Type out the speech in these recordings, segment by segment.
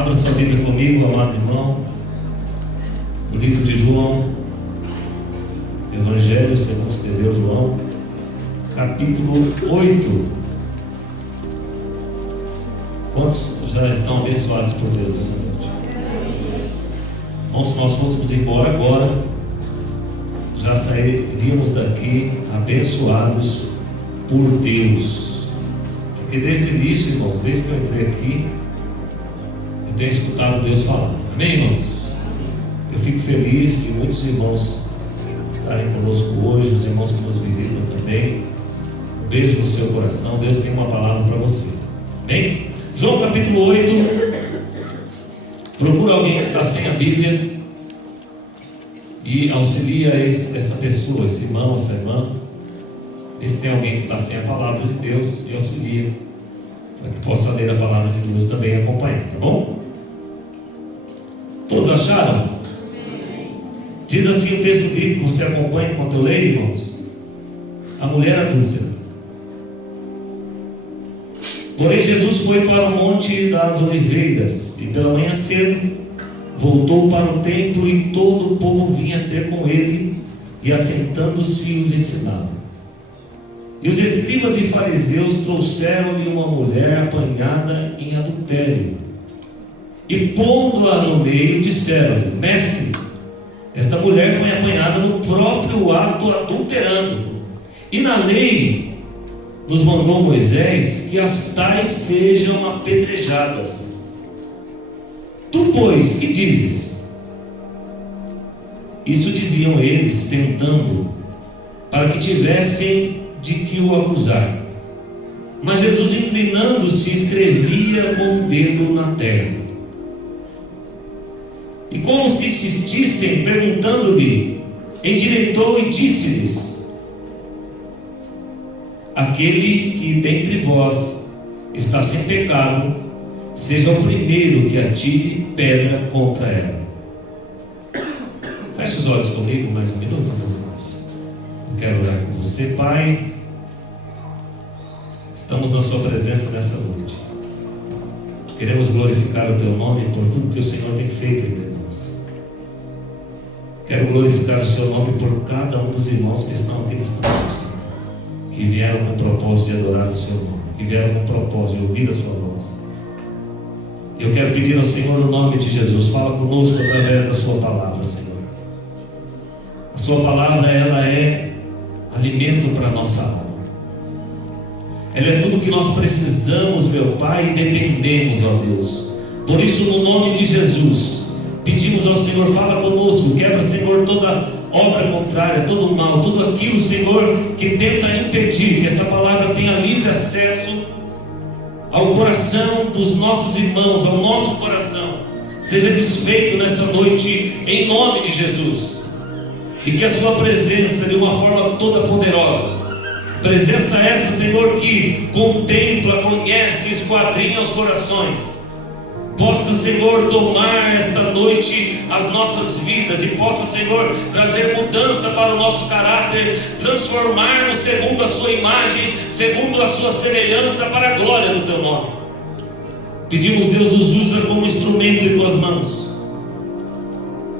Abra sua Bíblia comigo, amado irmão. O livro de João, Evangelho segundo escreveu João, capítulo 8. Quantos já estão abençoados por Deus essa noite? Bom, se nós fôssemos embora agora, já sairíamos daqui abençoados por Deus. Porque desde o início, irmãos, desde que eu entrei aqui, eu tenho escutado Deus falar. Amém, irmãos? Eu fico feliz de muitos irmãos estarem conosco hoje, os irmãos que nos visitam também. Um beijo no seu coração. Deus tem uma palavra para você. Amém? João capítulo 8. Procura alguém que está sem a Bíblia e auxilia essa pessoa, esse irmão, essa irmã. E se tem alguém que está sem a palavra de Deus, e auxilia para que possa ler a palavra de Deus também e acompanhar, tá bom? Todos acharam? Diz assim o texto bíblico, você acompanha enquanto eu leio, irmãos? A mulher adúltera. Porém Jesus foi para o monte das oliveiras, e pela manhã cedo voltou para o templo, e todo o povo vinha ter com ele, e assentando-se os ensinava. E os escribas e fariseus trouxeram-lhe uma mulher apanhada em adultério, e pondo-a no meio, disseram-lhe: Mestre, esta mulher foi apanhada no próprio ato adulterando, e na lei nos mandou Moisés que as tais sejam apedrejadas. Tu, pois, que dizes? Isso diziam eles, tentando, para que tivessem de que o acusar. Mas Jesus, inclinando-se, escrevia com o dedo na terra. E como se insistissem, perguntando-lhe, endireitou e disse-lhes: Aquele que dentre vós está sem pecado, seja o primeiro que atire pedra contra ela. Feche os olhos comigo mais um minuto, meus irmãos. Eu quero orar com você, Pai. Estamos na sua presença nessa noite. Queremos glorificar o teu nome por tudo que o Senhor tem feito entre nós. Quero glorificar o seu nome por cada um dos irmãos que estão aqui nesta noite, Senhor, que vieram com o propósito de adorar o seu nome, que vieram com o propósito de ouvir a sua voz. Eu quero pedir ao Senhor, no nome de Jesus, fala conosco através da sua palavra, Senhor. A sua palavra, ela é alimento para a nossa alma. Ela é tudo que nós precisamos, meu Pai, e dependemos, ó Deus. Por isso, no nome de Jesus, pedimos ao Senhor, fala conosco, quebra, Senhor, toda obra contrária, todo mal, tudo aquilo, Senhor, que tenta impedir que essa palavra tenha livre acesso ao coração dos nossos irmãos, ao nosso coração, seja desfeito nessa noite, em nome de Jesus. E que a sua presença, de uma forma toda poderosa, presença essa, Senhor, que contempla, conhece, esquadrinha os corações, possa, Senhor, tomar esta noite as nossas vidas, e possa, Senhor, trazer mudança para o nosso caráter, transformar-nos segundo a sua imagem, segundo a sua semelhança, para a glória do teu nome. Pedimos, Deus, os usa como instrumento em tuas mãos,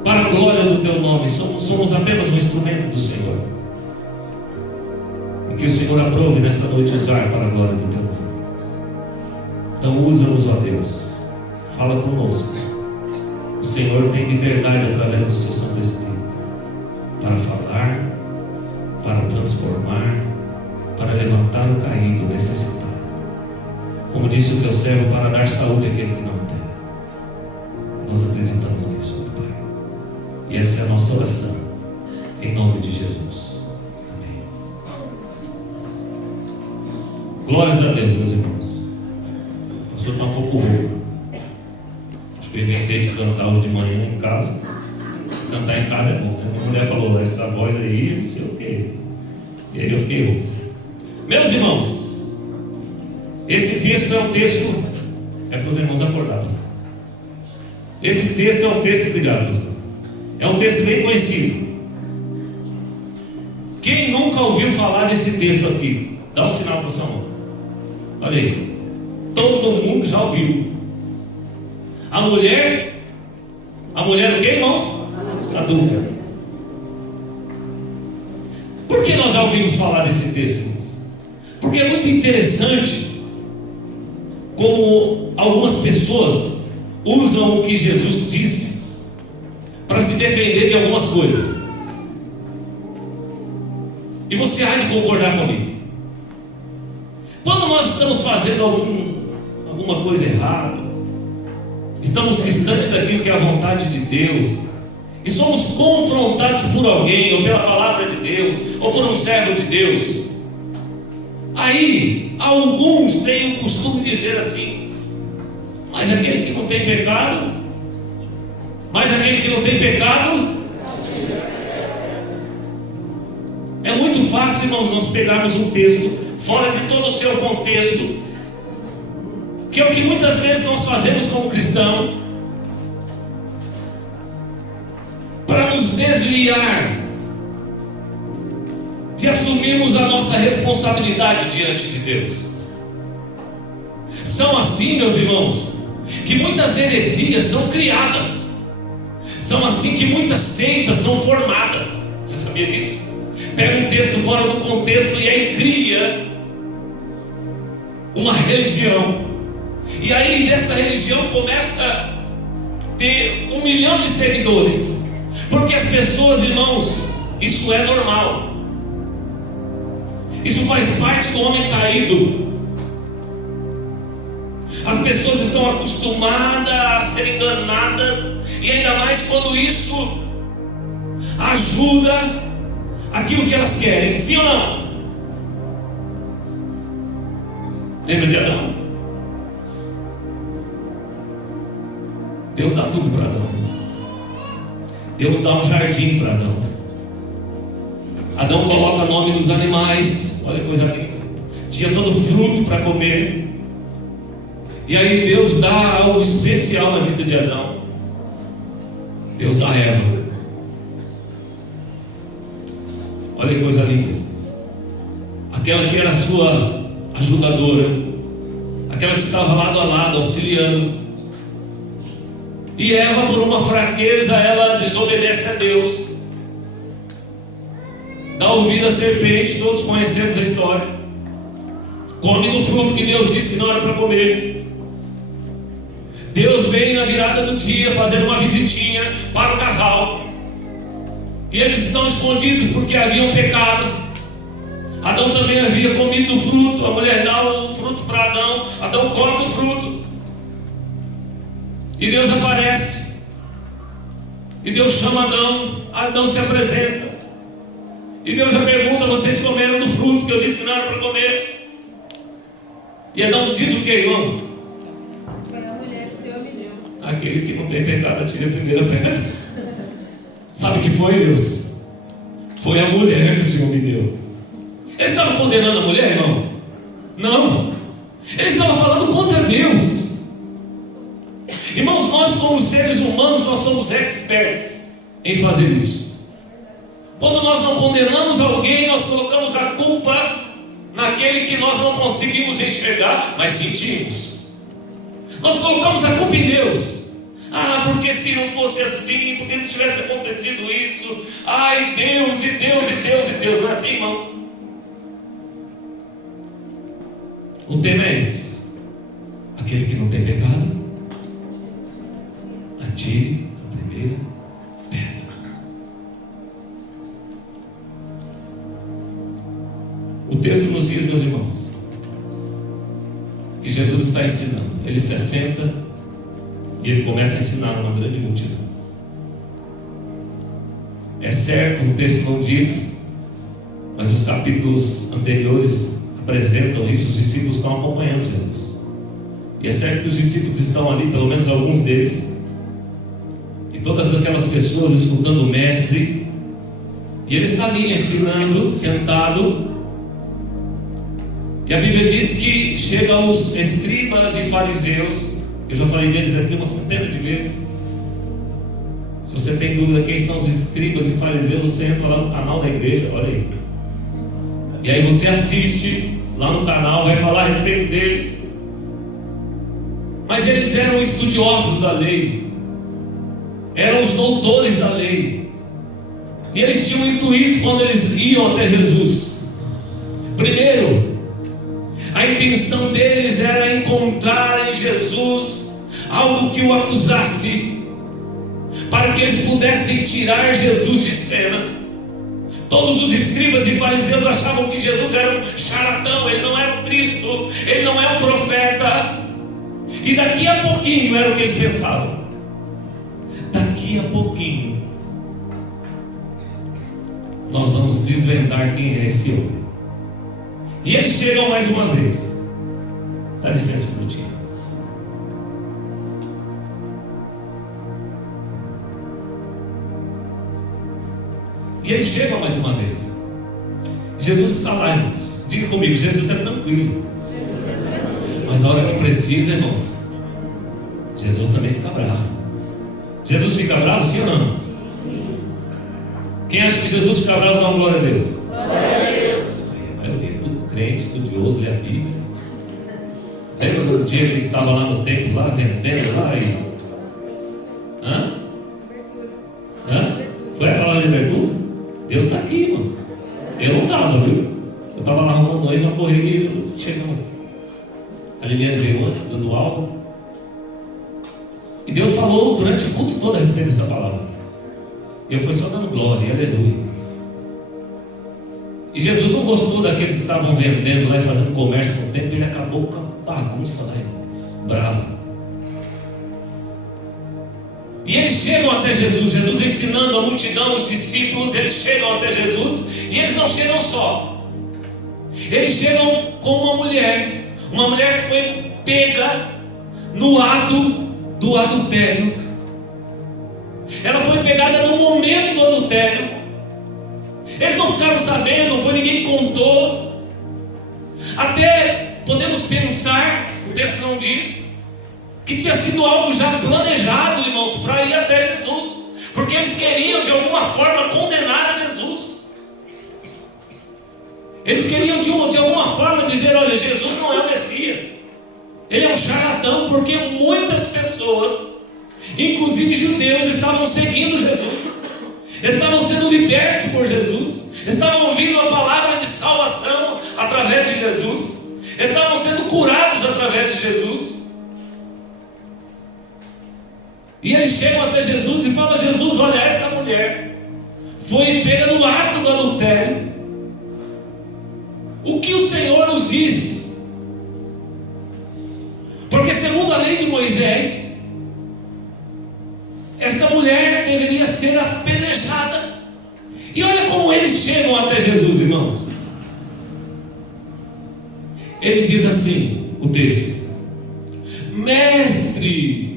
para a glória do teu nome. Somos apenas um instrumento do Senhor, e que o Senhor aprove nessa noite usar para a glória do teu nome. Então usa-nos, ó Deus. Fala conosco. O Senhor tem liberdade através do seu Santo Espírito para falar, para transformar, para levantar o caído, o necessitado. Como disse o teu servo, para dar saúde àquele que não tem. Nós acreditamos nisso, meu Pai. E essa é a nossa oração, em nome de Jesus. Amém. Glórias a Deus, meus irmãos. O pastor está um pouco rouco. Eu inventei de cantar hoje de manhã em casa. Cantar em casa é bom, né? Minha mulher falou: essa voz aí, não sei o quê. E aí eu fiquei rouco. Meus irmãos, esse texto é um texto, é para os irmãos acordar, pastor. Esse texto é um texto, obrigado, pastor. É um texto bem conhecido. Quem nunca ouviu falar desse texto aqui? Dá um sinal para a sua mão. Olha aí. Todo mundo já ouviu. A mulher o que, irmãos? Adúltera. Por que nós já ouvimos falar desse texto, irmãos? Porque é muito interessante como algumas pessoas usam o que Jesus disse para se defender de algumas coisas. E você há de concordar comigo. Quando nós estamos fazendo alguma coisa errada, estamos distantes daquilo que é a vontade de Deus, e somos confrontados por alguém, ou pela palavra de Deus, ou por um servo de Deus, aí alguns têm o costume de dizer assim: mas aquele que não tem pecado, é muito fácil, irmãos, nós pegarmos um texto fora de todo o seu contexto, que é o que muitas vezes nós fazemos como cristão, para nos desviar de assumirmos a nossa responsabilidade diante de Deus. São assim, meus irmãos, que muitas heresias são criadas. São assim que muitas seitas são formadas. Você sabia disso? Pega um texto fora do contexto e aí cria uma religião. E aí dessa religião começa a ter 1 milhão de seguidores. Porque as pessoas, irmãos, isso é normal. Isso faz parte do homem caído. As pessoas estão acostumadas a serem enganadas, e ainda mais quando isso ajuda aquilo que elas querem. Sim ou não? Lembra de Adão? Deus dá tudo para Adão. Deus dá um jardim para Adão. Adão coloca nome nos animais. Olha que coisa linda. Tinha todo fruto para comer. E aí Deus dá algo especial na vida de Adão. Deus dá Eva. Olha que coisa linda. Aquela que era a sua ajudadora, aquela que estava lado a lado, auxiliando. E Eva, por uma fraqueza, ela desobedece a Deus, dá ouvido à serpente. Todos conhecemos a história. Come do fruto que Deus disse que não era para comer. Deus vem na virada do dia fazer uma visitinha para o casal, e eles estão escondidos porque haviam pecado. Adão também havia comido do fruto. A mulher dá o fruto para Adão. Adão come do fruto. E Deus aparece. E Deus chama Adão. Adão se apresenta. E Deus já pergunta: vocês comeram do fruto que eu disse que não era para comer? E Adão diz o que, irmãos? Foi a mulher que o Senhor me deu. Aquele que não tem pecado, atire a primeira pedra. Sabe o que foi, Deus? Foi a mulher que o Senhor me deu. Eles estavam condenando a mulher, irmão? Não. Eles estavam falando contra Deus. Irmãos, nós como seres humanos, nós somos experts em fazer isso. Quando nós não condenamos alguém, nós colocamos a culpa naquele que nós não conseguimos enxergar, mas sentimos. Nós colocamos a culpa em Deus. Ah, porque se não fosse assim, porque não tivesse acontecido isso, ai, Deus, e Deus, e Deus, e Deus. Não é assim, irmãos? O tema é esse: aquele que não tem pecado, atire a primeira pedra. O texto nos diz, meus irmãos, que Jesus está ensinando. Ele se assenta e ele começa a ensinar uma grande multidão. É certo, o texto não diz, mas os capítulos anteriores apresentam isso. Os discípulos estão acompanhando Jesus. E é certo que os discípulos estão ali, pelo menos alguns deles, e todas aquelas pessoas escutando o mestre. E ele está ali ensinando, sentado. E a Bíblia diz que chegam os escribas e fariseus. Eu já falei deles aqui uma centena de vezes. Se você tem dúvida quem são os escribas e fariseus, você entra lá no canal da igreja, olha aí. E aí você assiste lá no canal, vai falar a respeito deles. mas eles eram estudiosos da lei, eram os doutores da lei, e eles tinham um intuito quando eles iam até Jesus. Primeiro, a intenção deles era encontrar em Jesus algo que o acusasse, para que eles pudessem tirar Jesus de cena. Todos os escribas e fariseus achavam que Jesus era um charlatão, ele não era o Cristo, ele não é um profeta. E daqui a pouquinho era o que eles pensavam. Daqui a pouquinho nós vamos desvendar quem é esse homem. E eles chegam mais uma vez. Dá licença um minutinho. E eles chegam mais uma vez. Jesus está lá, irmãos. Diga comigo, Jesus é tranquilo. Mas a hora que precisa, irmãos, Jesus também fica bravo. Jesus fica bravo, sim ou não, irmãos? Quem acha que Jesus fica bravo, dá uma glória a Deus. Glória a Deus. A maioria é tudo crente, estudioso, lê a Bíblia. Lembra do dia que ele estava lá no templo, lá vendendo lá e... Foi a palavra de abertura? Deus está aqui, irmãos. Eu não estava, viu? Eu estava lá arrumando nós, uma correria e chegamos. A Liliane veio antes, dando aula. E Deus falou durante o culto todo a respeito dessa palavra. E eu fui só dando glória, e aleluia. E Jesus não gostou daqueles que estavam vendendo lá e fazendo comércio com o templo. Ele acabou com a bagunça lá, irmão. Bravo. E eles chegam até Jesus, Jesus ensinando a multidão, os discípulos, eles chegam até Jesus, e eles não chegam só, eles chegam com uma mulher que foi pega no ato do adultério. Ela foi pegada no momento do adultério. Eles não ficaram sabendo, não foi ninguém que contou. Até podemos pensar, o texto não diz, que tinha sido algo já planejado, irmãos, para ir até Jesus, porque eles queriam de alguma forma condenar a Jesus. Eles queriam de alguma forma dizer: olha, Jesus não é o Messias, ele é um charlatão, porque muitas pessoas, inclusive judeus, estavam seguindo Jesus, estavam sendo libertos por Jesus, estavam ouvindo a palavra de salvação através de Jesus, estavam sendo curados através de Jesus. E eles chegam até Jesus e falam: Jesus, olha, essa mulher foi pega no ato do adultério. O que o Senhor nos diz? Porque segundo a lei de Moisés, essa mulher deveria ser apedrejada. E olha como eles chegam até Jesus, irmãos. Ele diz assim, o texto: mestre.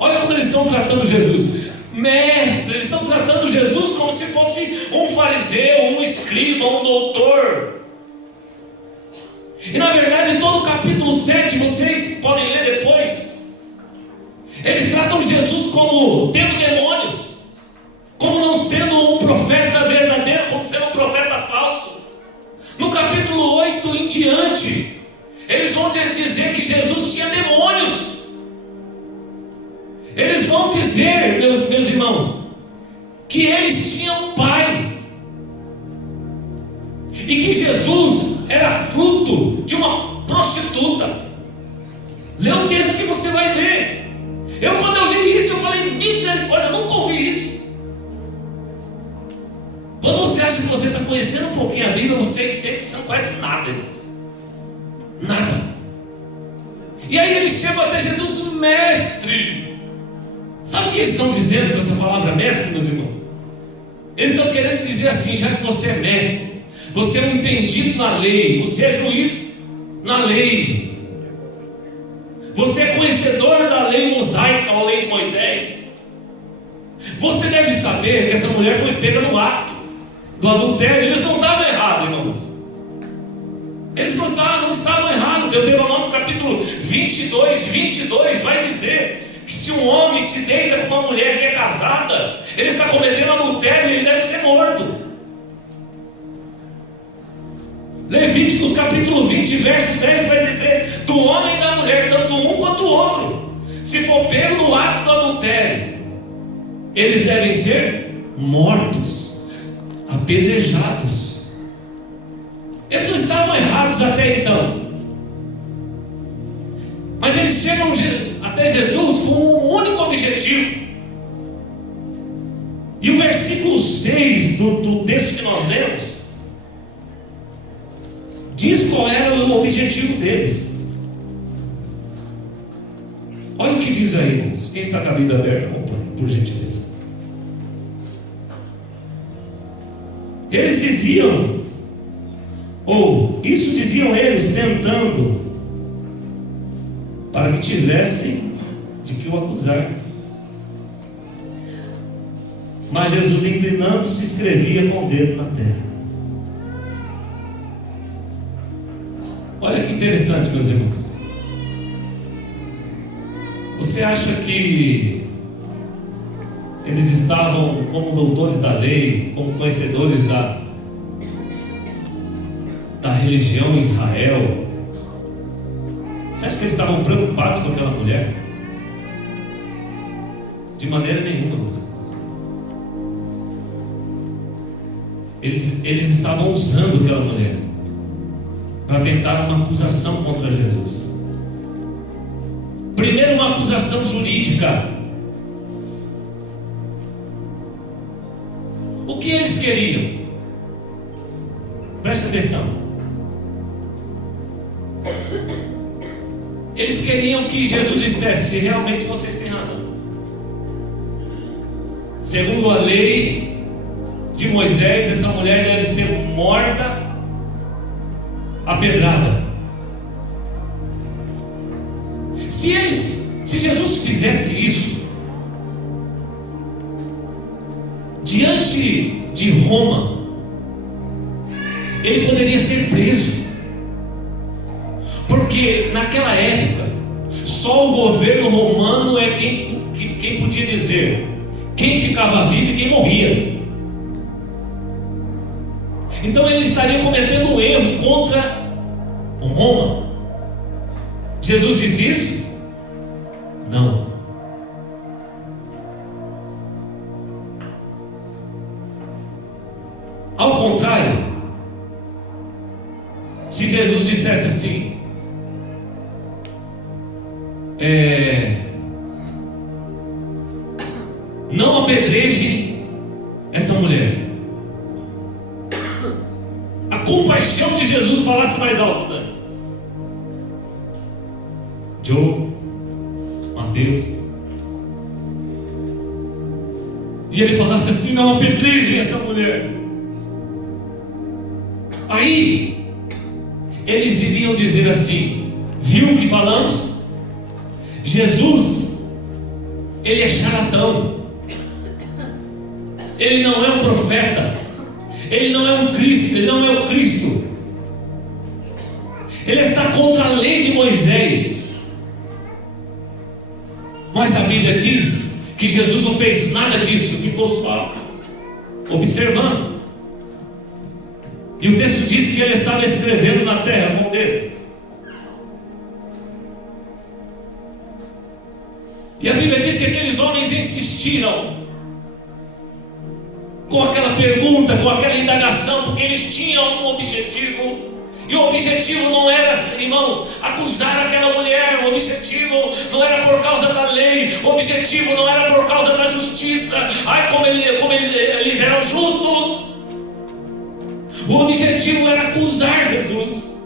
Olha como eles estão tratando Jesus. Mestre, eles estão tratando Jesus como se fosse um fariseu, um escriba, um doutor. E na verdade, todo o capítulo 7, vocês podem ler depois, eles tratam Jesus como tendo demônios, como não sendo um profeta verdadeiro, como sendo um profeta falso. No capítulo 8 em diante, eles vão dizer que Jesus tinha demônios. Eles vão dizer, meus irmãos, que eles tinham um pai, e que Jesus era fruto de uma prostituta. Lê o texto que você vai ver. Quando eu li isso, eu falei: misericórdia, eu nunca ouvi isso. Quando você acha que você está conhecendo um pouquinho a Bíblia, você entende que você não conhece nada, irmãos. Nada. E aí eles chegam até Jesus: mestre. Sabe o que eles estão dizendo com essa palavra mestre, meus irmãos? Eles estão querendo dizer assim: já que você é mestre, você é um entendido na lei, você é juiz na lei, você é conhecedor da lei mosaica, a lei de Moisés, você deve saber que essa mulher foi pega no ato do adultério. Eles não estavam errados, irmãos. Eles não estavam errados. Deuteronômio capítulo 22 vai dizer que se um homem se deita com uma mulher que é casada, ele está cometendo adultério e ele deve ser morto. Levíticos capítulo 20, verso 10 vai dizer: do homem e da mulher, tanto um quanto o outro, se for pego no ato do adultério, eles devem ser mortos, apedrejados. Eles não estavam errados até então, mas eles chegam até Jesus com um único objetivo. E o versículo 6 do texto que nós lemos diz qual era o objetivo deles. Olha o que diz aí, irmãos. Quem está com a Bíblia aberta, acompanhe, por gentileza. Eles diziam, ou isso diziam eles, tentando, para que tivessem de que o acusar. Mas Jesus, inclinando-se, escrevia com o dedo na terra. Olha que interessante, meus irmãos. Você acha que eles estavam como doutores da lei, como conhecedores da religião em Israel? Você acha que eles estavam preocupados com aquela mulher? De maneira nenhuma, meus irmãos. Eles estavam usando aquela mulher para tentar uma acusação contra Jesus. Primeiro, uma acusação jurídica. O que eles queriam? Preste atenção. Eles queriam que Jesus dissesse: se realmente vocês têm razão, segundo a lei de Moisés, essa mulher deve ser morta apedrada. Se Jesus fizesse isso diante de Roma, ele poderia ser preso, porque naquela época só o governo romano é quem podia dizer quem ficava vivo e quem morria. Então ele estaria cometendo um erro contra Roma. Jesus disse isso? Não. Ao contrário, se Jesus dissesse assim: não apedreje essa mulher, a compaixão de Jesus falasse mais alto, né? Joe, Mateus, e ele falasse assim: não apedrejem essa mulher. Aí eles iriam dizer assim: viu o que falamos? Jesus, ele é charlatão, ele não é um profeta, ele não é um Cristo, ele não é o Cristo, ele está contra a lei de Moisés. Mas a Bíblia diz que Jesus não fez nada disso, ficou só observando. E o texto diz que ele estava escrevendo na terra com o dedo. E a Bíblia diz que aqueles homens insistiram com aquela pergunta, com aquela indagação, porque eles tinham um objetivo. E o objetivo não era, irmãos, acusar aquela mulher. O objetivo não era por causa da lei. O objetivo não era por causa da justiça. Ai, como eles eram justos. O objetivo era acusar Jesus.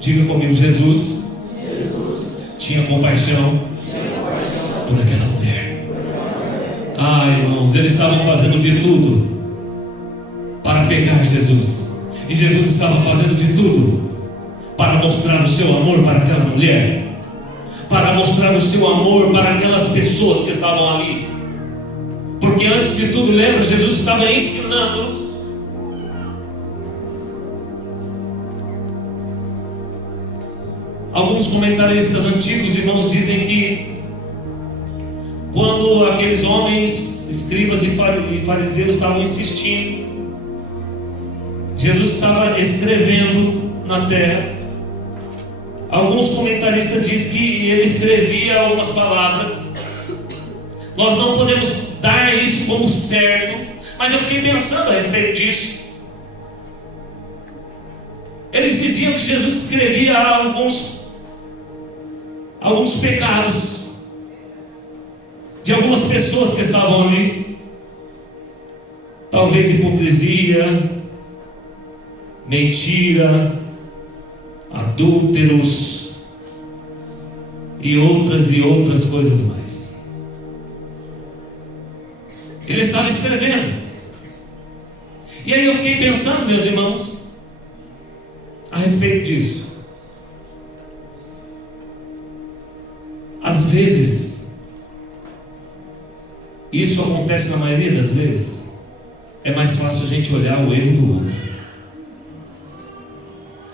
Diga comigo: Jesus tinha compaixão por aquela mulher. Ai, irmãos, eles estavam fazendo de tudo para pegar Jesus, e Jesus estava fazendo de tudo para mostrar o seu amor para aquela mulher, para mostrar o seu amor para aquelas pessoas que estavam ali. Porque antes de tudo, lembra, Jesus estava ensinando. Alguns comentaristas antigos, irmãos, dizem que quando aqueles homens, escribas e fariseus, estavam insistindo Jesus estava escrevendo na terra. Alguns comentaristas dizem que ele escrevia algumas palavras. Nós não podemos dar isso como certo, mas eu fiquei pensando a respeito disso. Eles diziam que Jesus escrevia alguns pecados de algumas pessoas que estavam ali. Talvez hipocrisia, mentira, adúlteros e outras coisas mais. Ele estava escrevendo. E aí eu fiquei pensando, meus irmãos, a respeito disso. Às vezes, isso acontece na maioria das vezes, é mais fácil a gente olhar o erro do outro.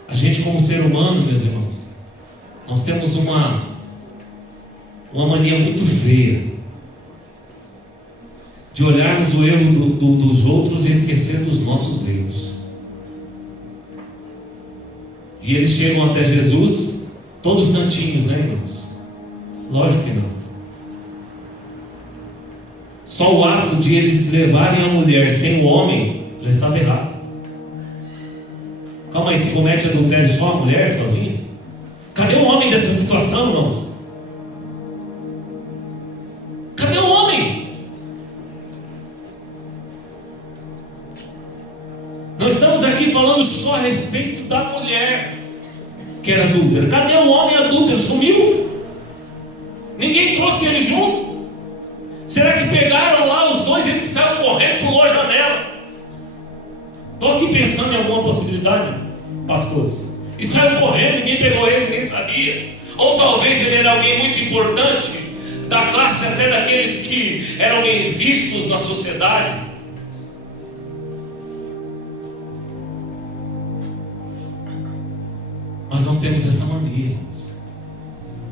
A gente, como ser humano, meus irmãos, nós temos uma mania muito feia de olharmos o erro dos outros e esquecer dos nossos erros. E eles chegam até Jesus todos santinhos, né, irmãos? Lógico que não. Só o ato de eles levarem a mulher sem o homem já estava errado. Calma aí, se comete adultério só a mulher sozinha? Cadê o homem dessa situação, irmãos? Cadê o homem? Nós estamos aqui falando só a respeito da mulher que era adúltera. Cadê o homem adúltero? Sumiu? Ninguém trouxe ele junto? Será que pegaram lá os dois e ele saiu correndo, pulou a janela? Estou aqui pensando em alguma possibilidade, pastores. E saiu correndo, ninguém pegou ele, ninguém sabia. Ou talvez ele era alguém muito importante, da classe até daqueles que eram bem vistos na sociedade. Mas nós temos essa mania, irmãos,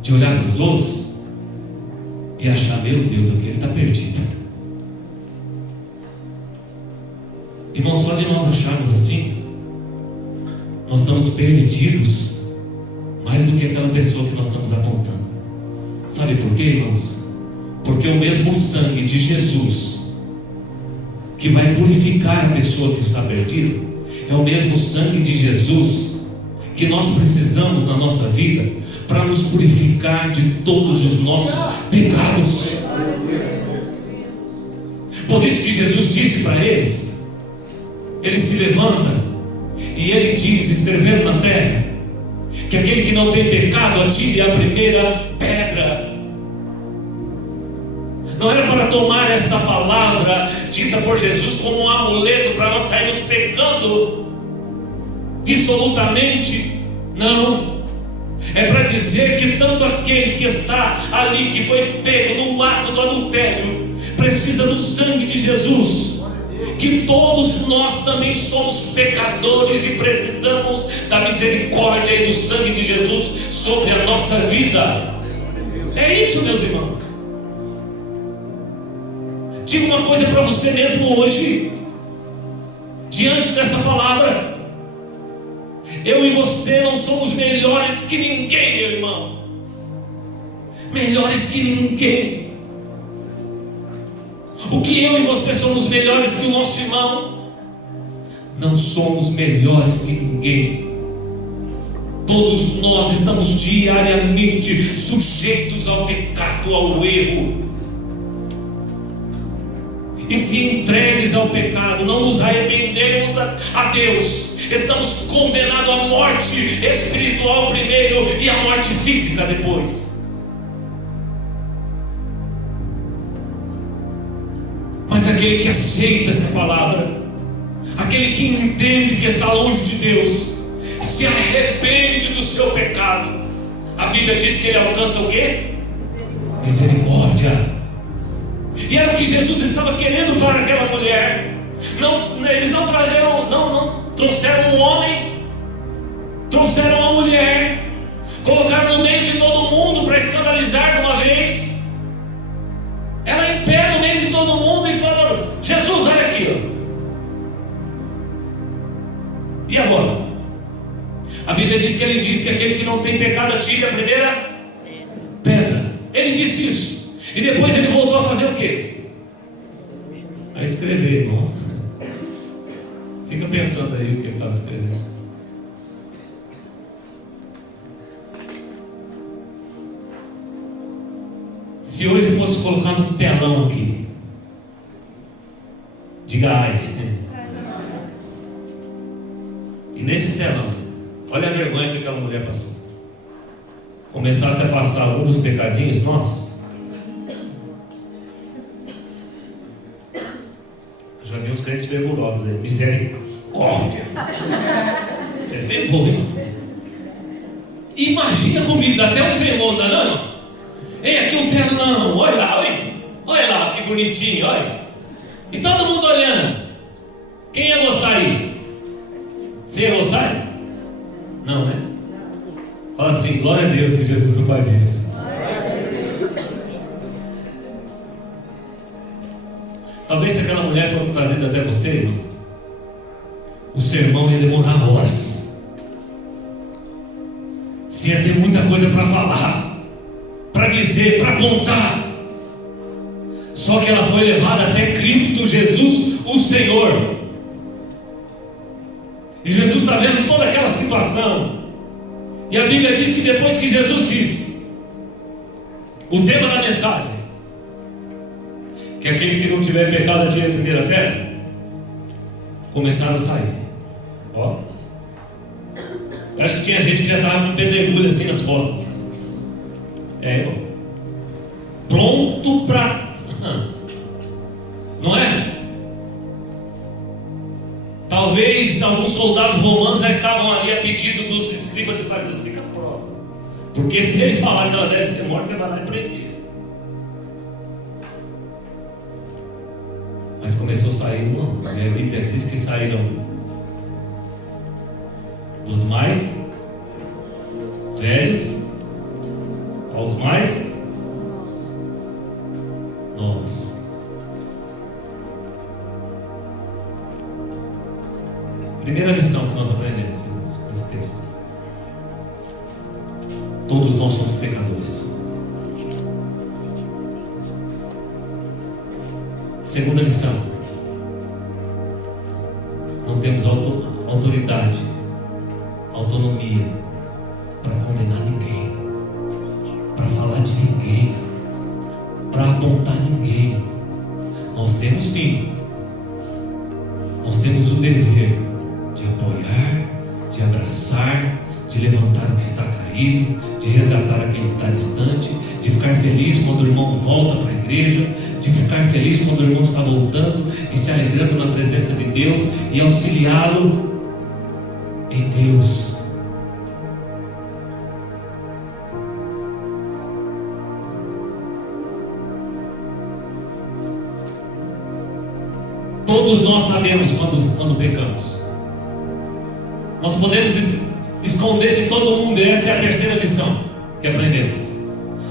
de olhar para os outros e achar, meu Deus, aquele está perdido. Irmão, só de nós acharmos assim, nós estamos perdidos mais do que aquela pessoa que nós estamos apontando. Sabe por quê, irmãos? Porque o mesmo sangue de Jesus que vai purificar a pessoa que está perdida é o mesmo sangue de Jesus que nós precisamos na nossa vida para nos purificar de todos os nossos pecados. Por isso que Jesus disse para eles, ele se levanta e ele diz, escrevendo na terra, que aquele que não tem pecado atire a primeira pedra. Não era para tomar esta palavra dita por Jesus como um amuleto para nós sairmos pecando dissolutamente. Não. É para dizer que tanto aquele que está ali, que foi pego no ato do adultério, precisa do sangue de Jesus. Que todos nós também somos pecadores e precisamos da misericórdia e do sangue de Jesus sobre a nossa vida. É isso, meus irmãos. Digo uma coisa para você mesmo hoje, diante dessa palavra. Eu e você não somos melhores que ninguém, meu irmão. Melhores que ninguém. O que eu e você somos melhores que o nosso irmão? Não somos melhores que ninguém. Todos nós estamos diariamente sujeitos ao pecado, ao erro. E se entregues ao pecado, não nos arrependermos a Deus, estamos condenados à morte espiritual primeiro e à morte física depois. Mas aquele que aceita essa palavra, aquele que entende que está longe de Deus, se arrepende do seu pecado, a Bíblia diz que ele alcança o quê? Misericórdia. E era o que Jesus estava querendo para aquela mulher. Eles não trouxeram um homem, trouxeram uma mulher, colocaram no meio de todo mundo para escandalizar de uma vez. Ela em pé no meio de todo mundo e falou: Jesus, olha aqui, ó. diz que ele disse que aquele que não tem pecado atire a primeira pedra. Ele disse isso. E depois ele voltou a fazer o quê? A escrever, irmão. Fica pensando aí o que ele estava escrevendo. Se hoje fosse colocado um telão aqui, diga ai. E nesse telão, olha a vergonha que aquela mulher passou. Começasse a passar algum dos pecadinhos nossos. Eu já vi uns crentes fervorosos aí. Misericórdia. Você é vergonha. Imagina comigo, dá até um tremor, não dá não? Ei, aqui um telão, olha lá, olha lá, que bonitinho, olha. E todo mundo olhando. Quem ia gostar aí? Você ia gostar? Não, né? Fala assim, glória a Deus que Jesus não faz isso. Talvez se aquela mulher fosse trazida até você, irmão, o sermão ia demorar horas. Você ia ter muita coisa para falar, para dizer, para apontar. Só que ela foi levada até Cristo Jesus, o Senhor. E Jesus está vendo toda aquela situação. E a Bíblia diz que depois que Jesus disse o tema da mensagem, que aquele que não tiver pecado atire a primeira pedra, começaram a sair. Ó, eu acho que tinha gente que já estava com pedregulho assim nas costas. Ó, pronto para... Não é? Talvez alguns soldados romanos já estavam ali a pedido dos escribas e fariseus: fica próximo, porque se ele falar que ela deve ser morta, você vai lá e prender. Mas começou a sair uma, e a Bíblia diz que saíram dos mais velhos aos mais novos. Primeira lição que nós aprendemos nesse texto: todos nós somos pecadores. Segunda lição: não temos autoridade, autonomia para condenar ninguém, para falar de ninguém, para apontar ninguém. Nós temos sim, nós temos o dever de apoiar, de abraçar, de levantar o que está caído, de resgatar aquele que está distante, de ficar feliz quando o irmão volta para a igreja, de ficar feliz quando o irmão está voltando e se alegrando na presença de Deus e auxiliá-lo em Deus. Todos nós sabemos quando pecamos. Nós podemos esconder de todo mundo. Essa é a terceira lição que aprendemos.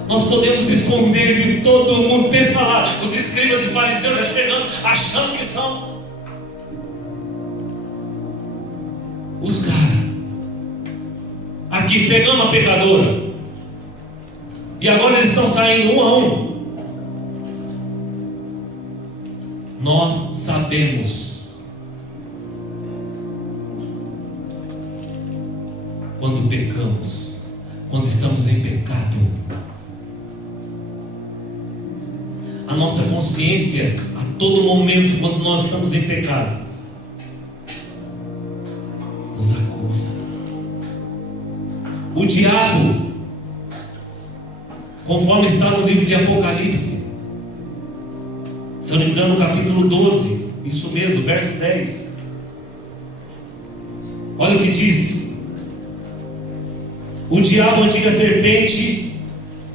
Nós podemos esconder de todo mundo. Pensa lá, os escribas e fariseus já chegando, achando que são os caras. Aqui pegamos a pecadora, e agora eles estão saindo um a um. Nós sabemos quando pecamos, quando estamos em pecado. A nossa consciência, a todo momento, quando nós estamos em pecado, nos acusa. O diabo, conforme está no livro de Apocalipse, se eu não me engano, no capítulo 12, isso mesmo, verso 10. Olha o que diz: o diabo, a antiga serpente,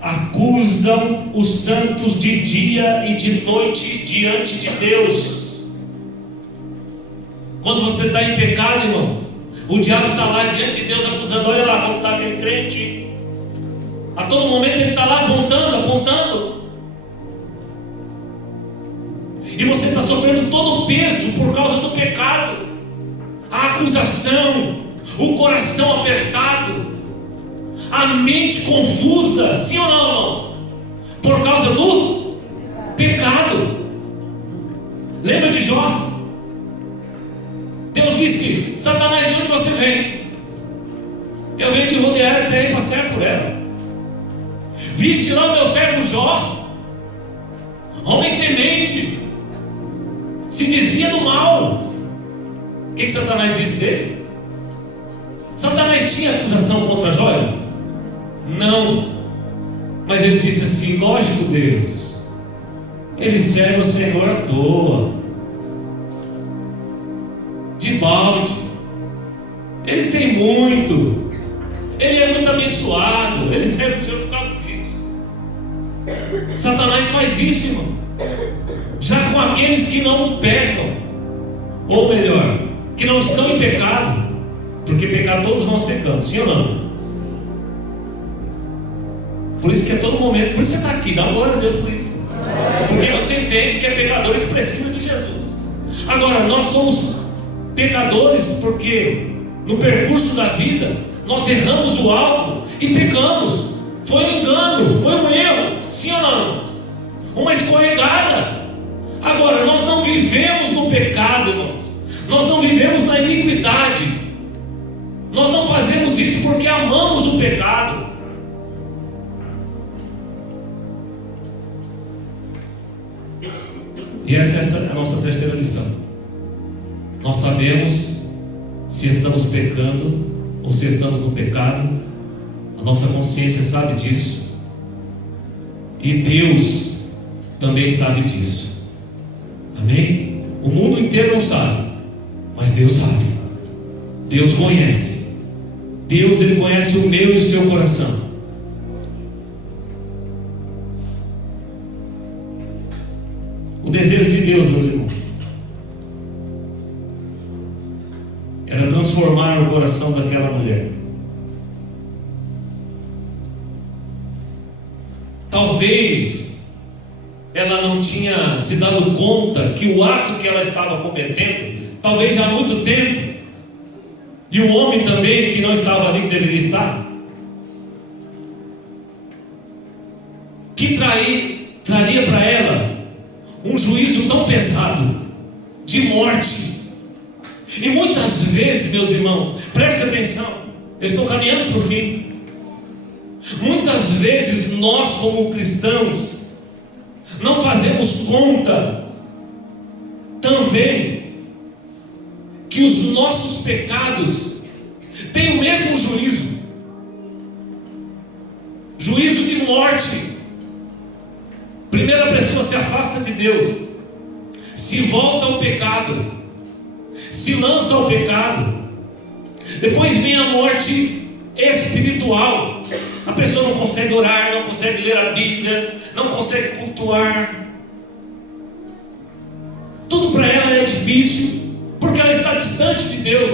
acusam os santos de dia e de noite diante de Deus. Quando você está em pecado, irmãos, o diabo está lá diante de Deus acusando. Olha lá como está aquele crente. A todo momento ele está lá apontando. E você está sofrendo todo o peso por causa do pecado, a acusação, o coração apertado, a mente confusa, sim ou não, irmãos? Por causa do pecado. Lembra de Jó? Deus disse: Satanás, de onde você vem? Eu venho de rodear a terra e passear por ela. Viste lá o meu servo Jó, homem temente, se desvia do mal. O que Satanás disse dele? Satanás tinha acusação contra Jó, irmãos? Não. Mas ele disse assim: lógico, Deus, ele serve o Senhor à toa, de balde. Ele tem muito, ele é muito abençoado, ele serve o Senhor por causa disso. Satanás faz isso, irmão, já com aqueles que não pecam, ou melhor, que não estão em pecado, porque pecar todos nós pecamos, sim ou não? Por isso que a todo momento, por isso você está aqui, dá glória a Deus por isso, porque você entende que é pecador e que precisa de Jesus. Agora, nós somos pecadores porque no percurso da vida nós erramos o alvo e pecamos. Foi um engano, foi um erro, sim ou não? Uma escorregada. Agora, nós não vivemos no pecado, irmãos, nós não vivemos na iniquidade, nós não fazemos isso porque amamos o pecado. E essa é a nossa terceira lição. Nós sabemos se estamos pecando ou se estamos no pecado. A nossa consciência sabe disso, e Deus também sabe disso. Amém? O mundo inteiro não sabe, mas Deus sabe. Deus conhece. Deus, Ele conhece o meu e o seu coração. O desejo de Deus, meus irmãos, era transformar o coração daquela mulher. Talvez ela não tinha se dado conta que o ato que ela estava cometendo, talvez já há muito tempo, e o homem também que não estava ali, que deveria estar, que traria para ela um juízo tão pesado, de morte. E muitas vezes, meus irmãos, preste atenção, eu estou caminhando para o fim. Muitas vezes nós, como cristãos, não fazemos conta também que os nossos pecados têm o mesmo juízo, juízo de morte. Primeiro a pessoa se afasta de Deus, se volta ao pecado, se lança ao pecado, depois vem a morte espiritual. A pessoa não consegue orar, não consegue ler a Bíblia, não consegue cultuar. Tudo para ela é difícil, porque ela está distante de Deus.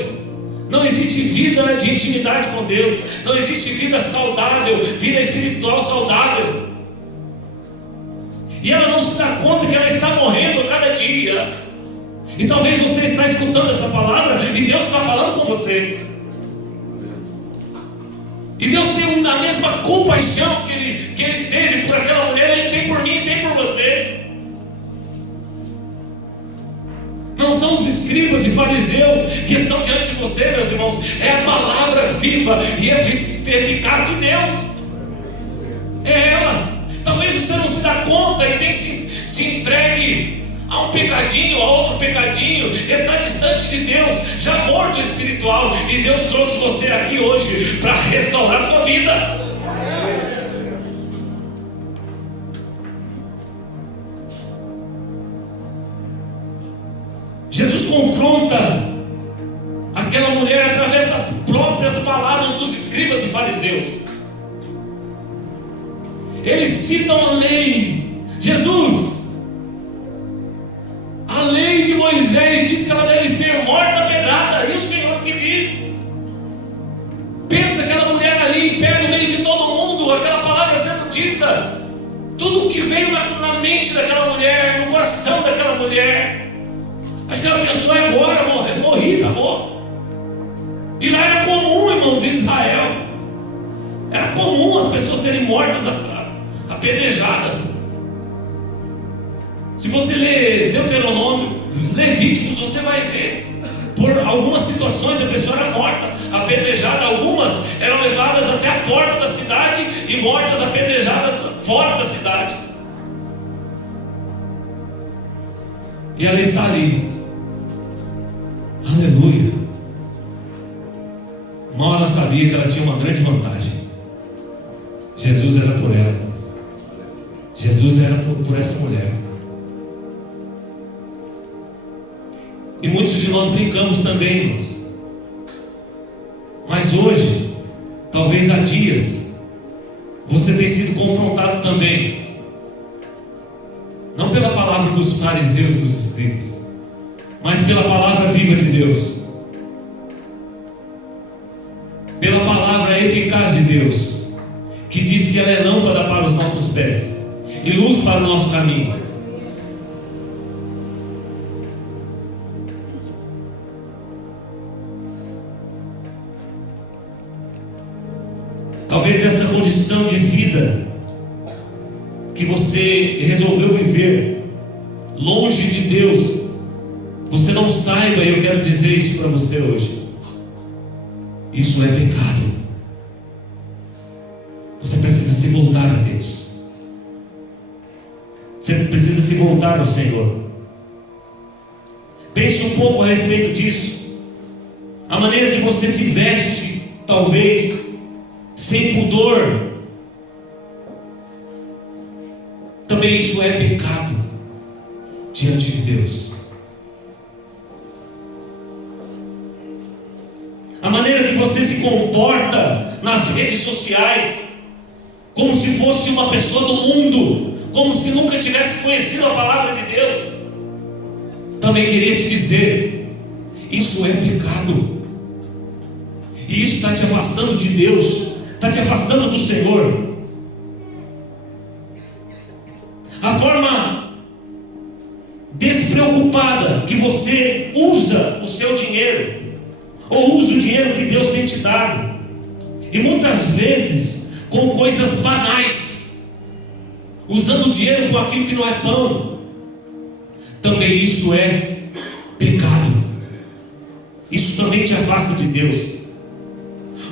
Não existe vida de intimidade com Deus, não existe vida saudável, vida espiritual saudável. E ela não se dá conta que ela está morrendo a cada dia. E talvez você está escutando essa palavra e Deus está falando com você. E Deus tem a mesma compaixão que ele teve por aquela mulher, Ele tem por mim e tem por você. Não são os escribas e fariseus que estão diante de você, meus irmãos. É a palavra viva e eficaz de Deus. É ela. Talvez você não se dá conta e tem se entregue a um pecadinho, a outro pecadinho, está distante de Deus, já morto espiritual, e Deus trouxe você aqui hoje para restaurar sua vida. Jesus confronta aquela mulher através das próprias palavras dos escribas e fariseus. Eles citam a lei. Jesus, a lei de Moisés diz que ela deve ser morta pedrada. E o Senhor que diz? Pensa aquela mulher ali em pé no meio de todo mundo, aquela palavra sendo dita, tudo o que veio na mente daquela mulher, no coração daquela mulher. Acho que ela pensou: agora morri, acabou. E lá era comum, irmãos, em Israel. Era comum as pessoas serem mortas, apedrejadas. Se você ler Deuteronômio, Levíticos, você vai ver. Por algumas situações a pessoa era morta, apedrejada. Algumas eram levadas até a porta da cidade e mortas, apedrejadas fora da cidade. E ela está ali. Aleluia. Mal ela sabia que ela tinha uma grande vantagem. Jesus era por ela. Jesus era por essa mulher. E muitos de nós brincamos também, irmãos. Mas hoje, talvez há dias, você tem sido confrontado também. Não pela palavra dos fariseus e dos escribas, mas pela palavra viva de Deus. Pela palavra eficaz de Deus, que diz que ela é lâmpada para os nossos pés e luz para o nosso caminho. Talvez essa condição de vida que você resolveu viver longe de Deus, você não saiba, e eu quero dizer isso para você hoje. Isso é pecado. Você precisa se voltar a Deus. Você precisa se voltar ao Senhor. Pense um pouco a respeito disso. A maneira que você se veste, talvez sem pudor, também isso é pecado diante de Deus. A maneira que você se comporta nas redes sociais, como se fosse uma pessoa do mundo, como se nunca tivesse conhecido a palavra de Deus, também queria te dizer, isso é pecado. E isso está te afastando de Deus, está te afastando do Senhor. A forma despreocupada que você usa o seu dinheiro, ou usa o dinheiro que Deus tem te dado, e muitas vezes com coisas banais, usando o dinheiro com aquilo que não é pão, também isso é pecado. Isso também te afasta de Deus.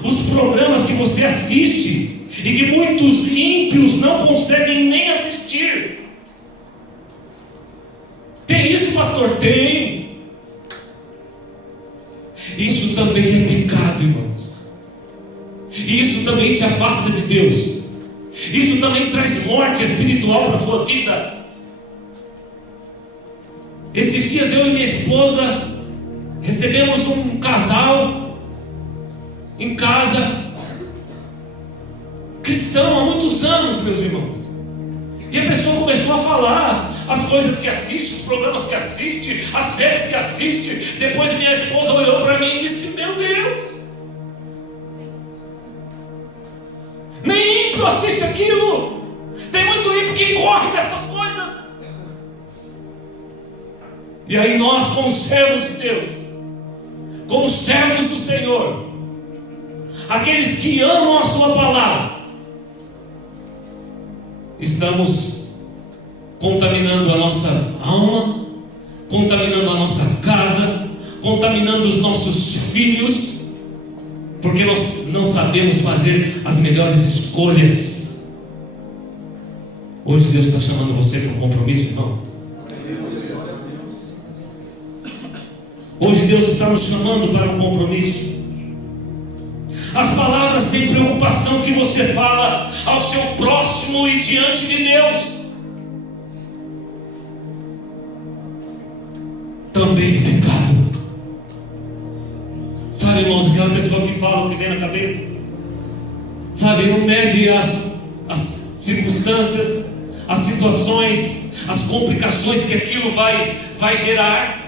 Os programas que você assiste e que muitos ímpios não conseguem nem assistir. Tem isso, pastor? Tem. Isso também é pecado, irmãos. Isso também te afasta de Deus. Isso também traz morte espiritual para a sua vida. Esses dias eu e minha esposa recebemos um casal em casa, cristão há muitos anos, meus irmãos. E a pessoa começou a falar as coisas que assiste, os programas que assiste, as séries que assiste. Depois minha esposa olhou para mim e disse: meu Deus, nem ímpio assiste aquilo. Tem muito ímpio que corre dessas coisas. E aí nós, como servos de Deus, como servos do Senhor, aqueles que amam a sua palavra, estamos contaminando a nossa alma, contaminando a nossa casa, contaminando os nossos filhos, porque nós não sabemos fazer as melhores escolhas. Hoje Deus está chamando você para um compromisso, irmão. Hoje Deus está nos chamando para um compromisso. As palavras sem preocupação que você fala ao seu próximo e diante de Deus também é pecado. Sabe, irmãos, aquela pessoa que fala o que vem na cabeça, sabe, não mede as circunstâncias, as situações, as complicações que aquilo vai gerar.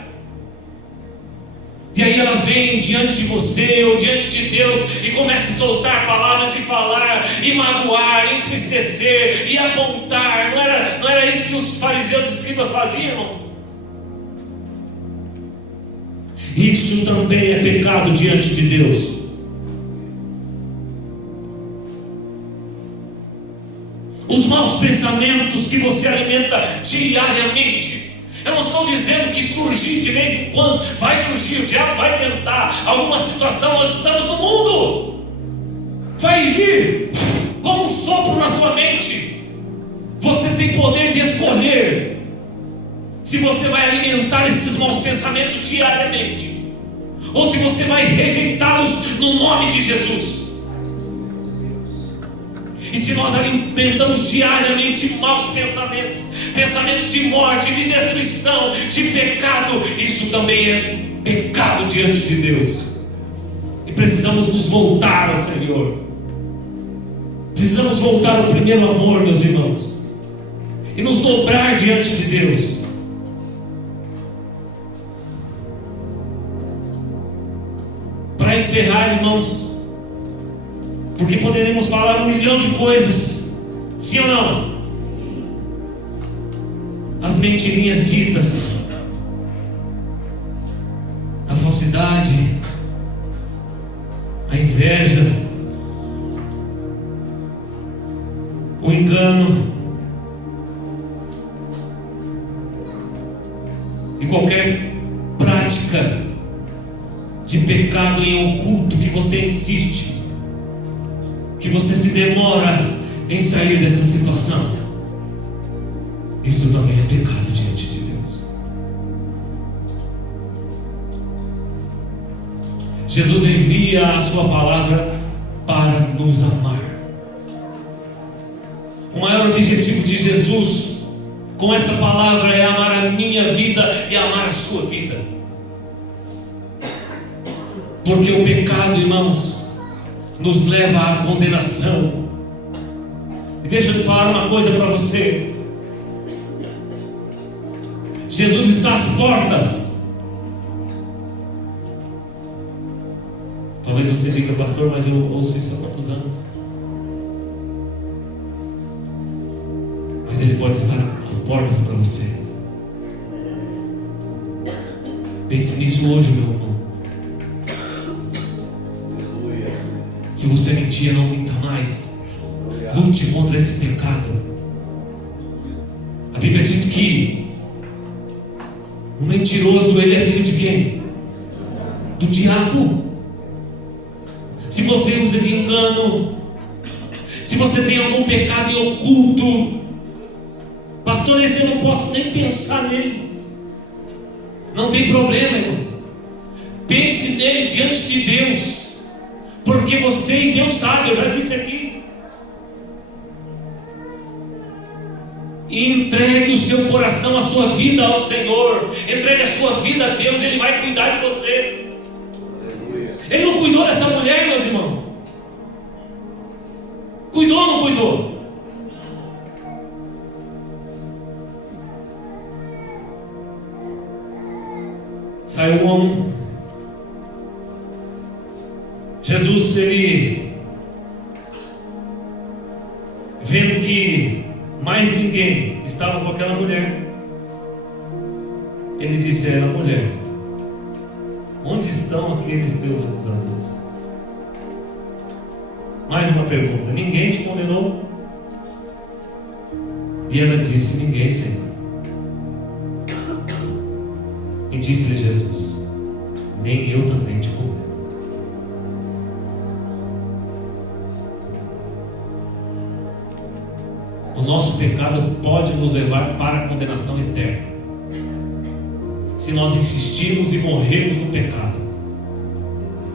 E aí ela vem diante de você ou diante de Deus e começa a soltar palavras e falar, e magoar, e entristecer, e apontar. Não era isso que os fariseus e escribas faziam, irmãos? Isso também é pecado diante de Deus. Os maus pensamentos que você alimenta diariamente. Eu não estou dizendo que surgir de vez em quando, vai surgir, o diabo vai tentar alguma situação. Nós estamos no mundo, vai vir como um sopro na sua mente. Você tem poder de escolher se você vai alimentar esses maus pensamentos diariamente, ou se você vai rejeitá-los no nome de Jesus. E se nós alimentamos diariamente maus pensamentos, pensamentos de morte, de destruição, de pecado, isso também é pecado diante de Deus. E precisamos nos voltar ao Senhor. Precisamos voltar ao primeiro amor, meus irmãos, e nos dobrar diante de Deus. Para encerrar, irmãos, porque poderemos falar 1 milhão de coisas, sim ou não? As mentirinhas ditas, a falsidade, a inveja, o engano e qualquer prática de pecado em oculto que você insiste, que você se demora em sair dessa situação. Isso também é pecado diante de Deus. Jesus envia a sua palavra para nos amar. O maior objetivo de Jesus com essa palavra é amar a minha vida e amar a sua vida. Porque o pecado, irmãos, nos leva à condenação. E deixa eu falar uma coisa para você. Jesus está às portas. Talvez você diga, pastor, mas eu ouço isso há quantos anos? Mas Ele pode estar às portas para você. Pense nisso hoje, meu irmão. Se você mentia, não minta mais. Lute contra esse pecado. A Bíblia diz que o mentiroso, ele é filho de quem? Do diabo. Se você usa de engano, se você tem algum pecado em oculto, pastor, esse eu não posso nem pensar nele. Não tem problema, irmão. Pense nele diante de Deus, porque você e Deus sabe, eu já disse aqui. E entregue o seu coração, a sua vida ao Senhor. Entregue a sua vida a Deus, Ele vai cuidar de você. Ele não cuidou dessa mulher, meus irmãos? Cuidou ou não cuidou? Saiu um homem. Jesus, ele, vendo que mais ninguém estava com aquela mulher, ele disse a ela: mulher, onde estão aqueles teus acusadores? Mais uma pergunta: ninguém te condenou? E ela disse: ninguém, Senhor. E disse-lhe Jesus: nem eu também te condeno. O nosso pecado pode nos levar para a condenação eterna, se nós insistirmos e morrermos no pecado.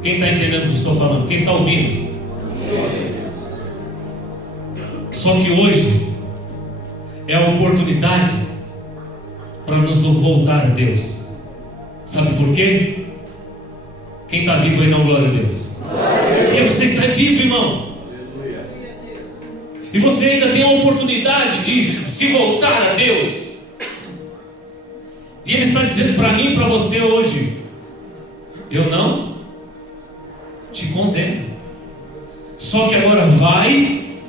Quem está entendendo o que estou falando? Quem está ouvindo? Só que hoje é a oportunidade para nos voltar a Deus. Sabe por quê? Quem está vivo aí, não, glória a Deus. Porque você está vivo, irmão. E você ainda tem a oportunidade de se voltar a Deus. E Ele está dizendo para mim e para você hoje: eu não te condeno. Só que agora vai,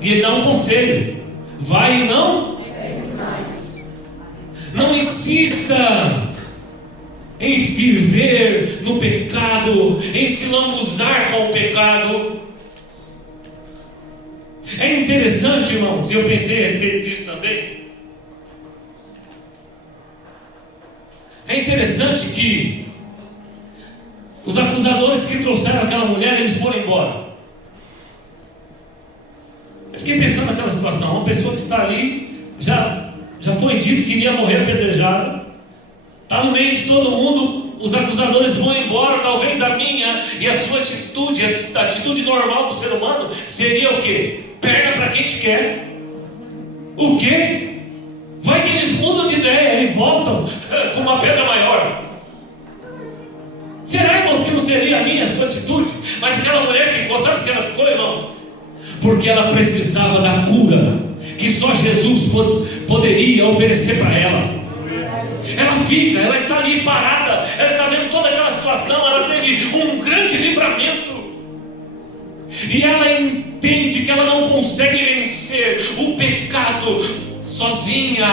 e Ele dá um conselho: vai e não insista em viver no pecado, em se lambuzar com o pecado. É interessante, irmãos, e eu pensei a respeito disso também. É interessante que os acusadores que trouxeram aquela mulher, eles foram embora. Eu fiquei pensando naquela situação. Uma pessoa que está ali, já foi dito que iria morrer apedrejada, está no meio de todo mundo. Os acusadores vão embora. Talvez a minha e a sua atitude, a atitude normal do ser humano, seria o quê? Perna para quem te quer. O quê? Vai que eles mudam de ideia e voltam com uma pedra maior. Será, irmãos, que não seria a minha, a sua atitude? Mas aquela mulher ficou. Sabe por que ela ficou, irmãos? Porque ela precisava da cura que só Jesus poderia oferecer para ela. Ela está ali parada, ela está vendo toda aquela situação, ela teve um grande livramento, e ela entende que ela não consegue vencer o pecado sozinha.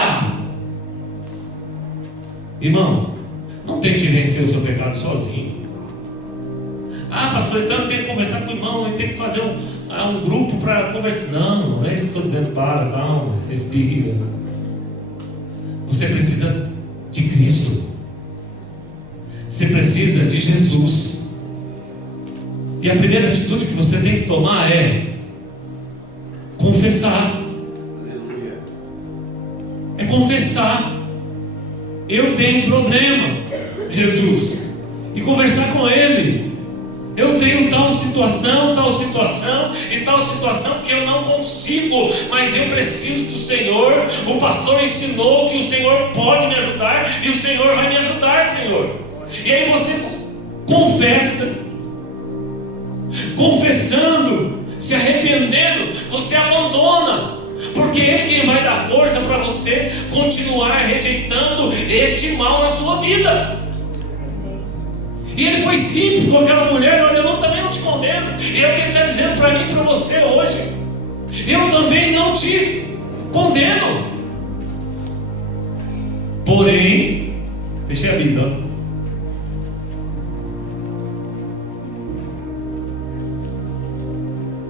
Irmão, não tente vencer o seu pecado sozinho. Ah, pastor, então eu tenho que conversar com o irmão, eu tenho que fazer um grupo para conversar. Não é isso que eu estou dizendo. Calma, respira. Você precisa de Cristo. Você precisa de Jesus. E a primeira atitude que você tem que tomar é confessar. É confessar. Eu tenho um problema, Jesus, e conversar com Ele. Eu tenho tal situação e tal situação que eu não consigo, mas eu preciso do Senhor. O pastor ensinou que o Senhor pode me ajudar, e o Senhor vai me ajudar, Senhor. E aí você confessa. Confessando, se arrependendo, você abandona, porque Ele quem vai dar força para você continuar rejeitando este mal na sua vida. E Ele foi simples com aquela mulher. Olha, eu também não te condeno. E é o que Ele está dizendo para mim e para você hoje. Eu também não te condeno. Porém, fechei a Bíblia.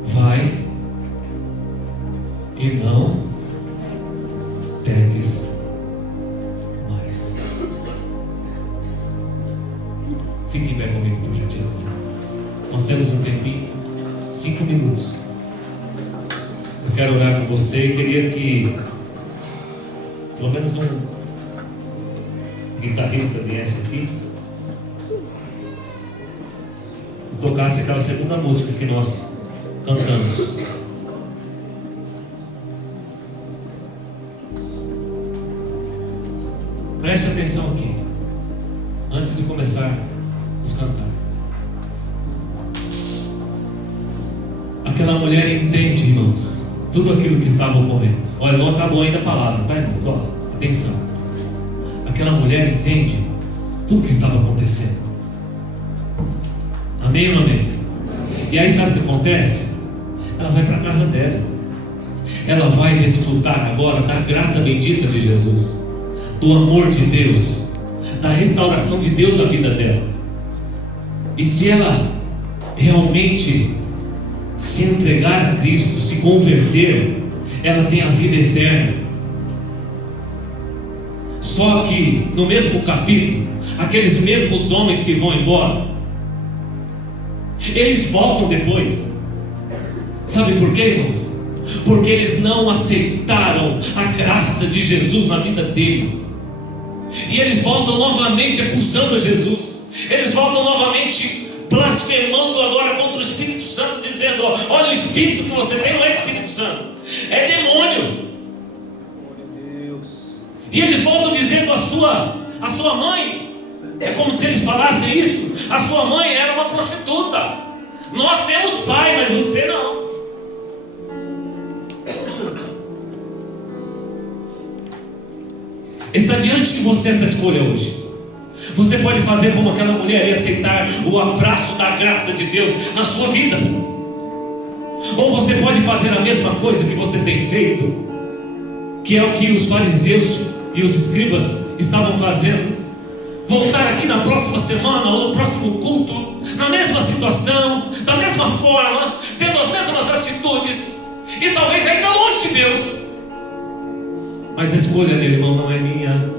Vai e não peques mais. Fique em pé comigo, por gentileza. Nós temos um tempinho, 5 minutos. Eu quero orar com você e queria que pelo menos um guitarrista viesse aqui e tocasse aquela segunda música que nós cantamos. Preste atenção aqui, antes de começarmos a cantar. Aquela mulher entende, irmãos, tudo aquilo que estava ocorrendo. Olha, não acabou ainda a palavra, tá, irmãos? Olha, atenção. Aquela mulher entende tudo que estava acontecendo. Amém ou não amém? E aí sabe o que acontece? Ela vai para a casa dela, irmãos. Ela vai desfrutar agora da graça bendita de Jesus, do amor de Deus, da restauração de Deus na vida dela. E se ela realmente se entregar a Cristo, se converter, ela tem a vida eterna. Só que no mesmo capítulo, aqueles mesmos homens que vão embora, eles voltam depois. Sabe por quê, irmãos? Porque eles não aceitaram a graça de Jesus na vida deles. E eles voltam novamente acusando a Jesus. Eles voltam novamente blasfemando agora contra o Espírito Santo, dizendo: olha, o Espírito que você tem não é Espírito Santo, é demônio. E eles voltam dizendo: a sua mãe, é como se eles falassem isso, a sua mãe era uma prostituta. Nós temos pai, mas você não. Está diante de você essa escolha hoje. Você pode fazer como aquela mulher e aceitar o abraço da graça de Deus na sua vida, ou você pode fazer a mesma coisa que você tem feito, que é o que os fariseus e os escribas estavam fazendo. voltar aqui na próxima semana ou no próximo culto, na mesma situação, da mesma forma, tendo as mesmas atitudes, e talvez ainda longe de Deus. Mas a escolha dele, irmão, não é minha,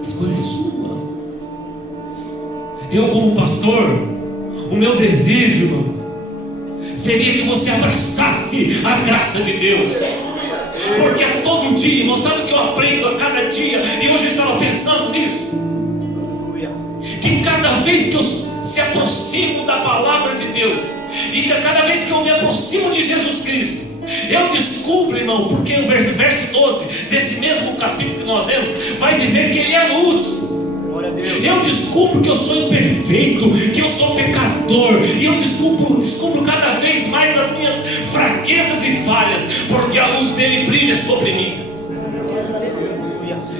a escolha é sua. Eu, como pastor, o meu desejo, irmãos, seria que você abraçasse a graça de Deus. Porque a todo dia, irmão, sabe o que eu aprendo a cada dia? E hoje eu estava pensando nisso, que cada vez que eu se aproximo da palavra de Deus, e que cada vez que eu me aproximo de Jesus Cristo, eu descubro, irmão, porque o verso 12 desse mesmo capítulo que nós lemos vai dizer que Ele é luz. Eu descubro que eu sou imperfeito, que eu sou pecador, e eu descubro cada vez mais as minhas fraquezas e falhas, porque a luz dele brilha sobre mim.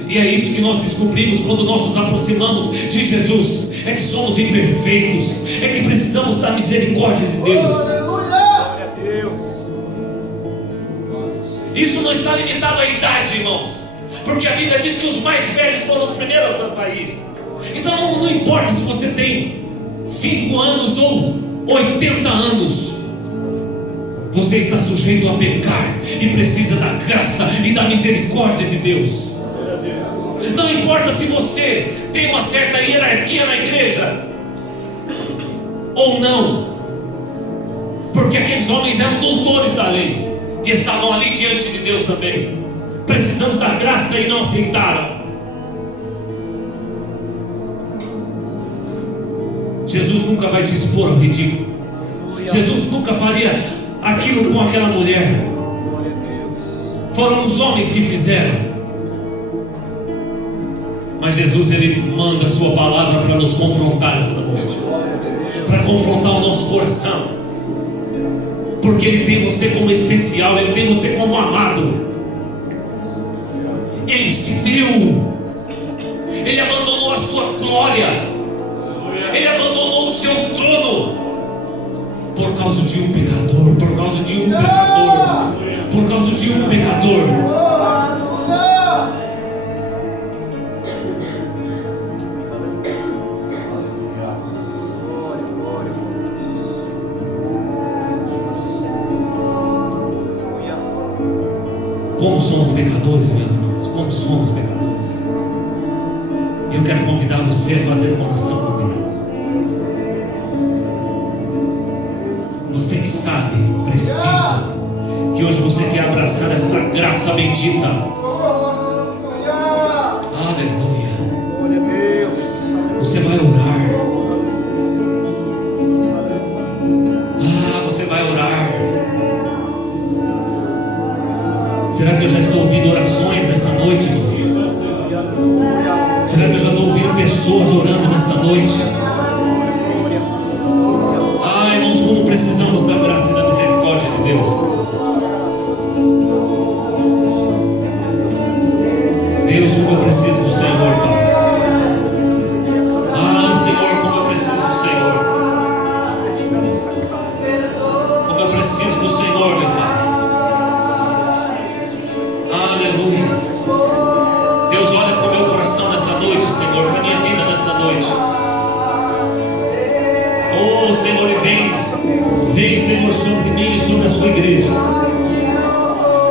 E é isso que nós descobrimos quando nós nos aproximamos de Jesus: é que somos imperfeitos, é que precisamos da misericórdia de Deus. Isso não está limitado à idade, irmãos, porque a Bíblia diz que os mais velhos foram os primeiros a sair. Então não importa se você tem 5 anos ou 80 anos, você está sujeito a pecar e precisa da graça e da misericórdia de Deus. Não importa se você tem uma certa hierarquia na igreja ou não, porque aqueles homens eram doutores da lei e estavam ali diante de Deus também, precisando da graça, e não aceitaram. Jesus nunca vai te expor ao ridículo. Jesus nunca faria aquilo com aquela mulher. Foram os homens que fizeram. Mas Jesus, Ele manda a sua palavra para nos confrontar esta noite, para confrontar o nosso coração, porque Ele tem você como especial, Ele tem você como amado. Ele se deu, Ele abandonou a sua glória, Ele abandonou o seu trono por causa de um pecador, por causa de um pecador, por causa de um pecador. Como somos pecadores, meus irmãos, como somos pecadores. Eu quero convidar você a fazer uma oração comigo. Você que sabe, precisa, que hoje você quer abraçar esta graça bendita. Aleluia. Você vai orar. Você vai orar. Será que eu já estou ouvindo orações nessa noite, irmãos? Será que eu já estou ouvindo pessoas orando nessa noite? Irmãos, como precisamos da graça e da misericórdia de Deus. Deus, como eu preciso do Senhor, Pai. Senhor, como eu preciso do Senhor. Como eu preciso do Senhor, meu Pai. Aleluia. Deus, olha para o meu coração nessa noite, Senhor, para a minha vida nessa noite. Oh, Senhor, e vem, Senhor, sobre mim e sobre a sua igreja,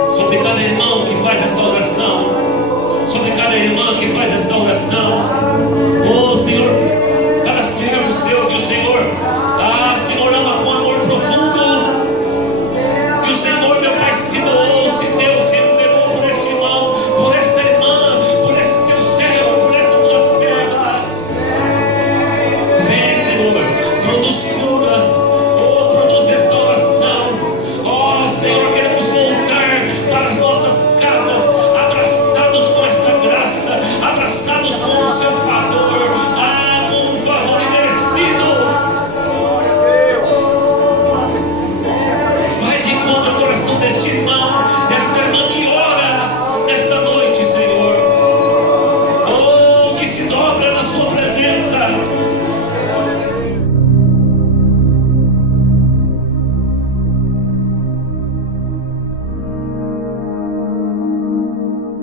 sobre cada irmão que faz essa oração, sobre cada irmã que faz essa oração. Oh, Senhor, cada servo seu que o Senhor, Senhor, ama com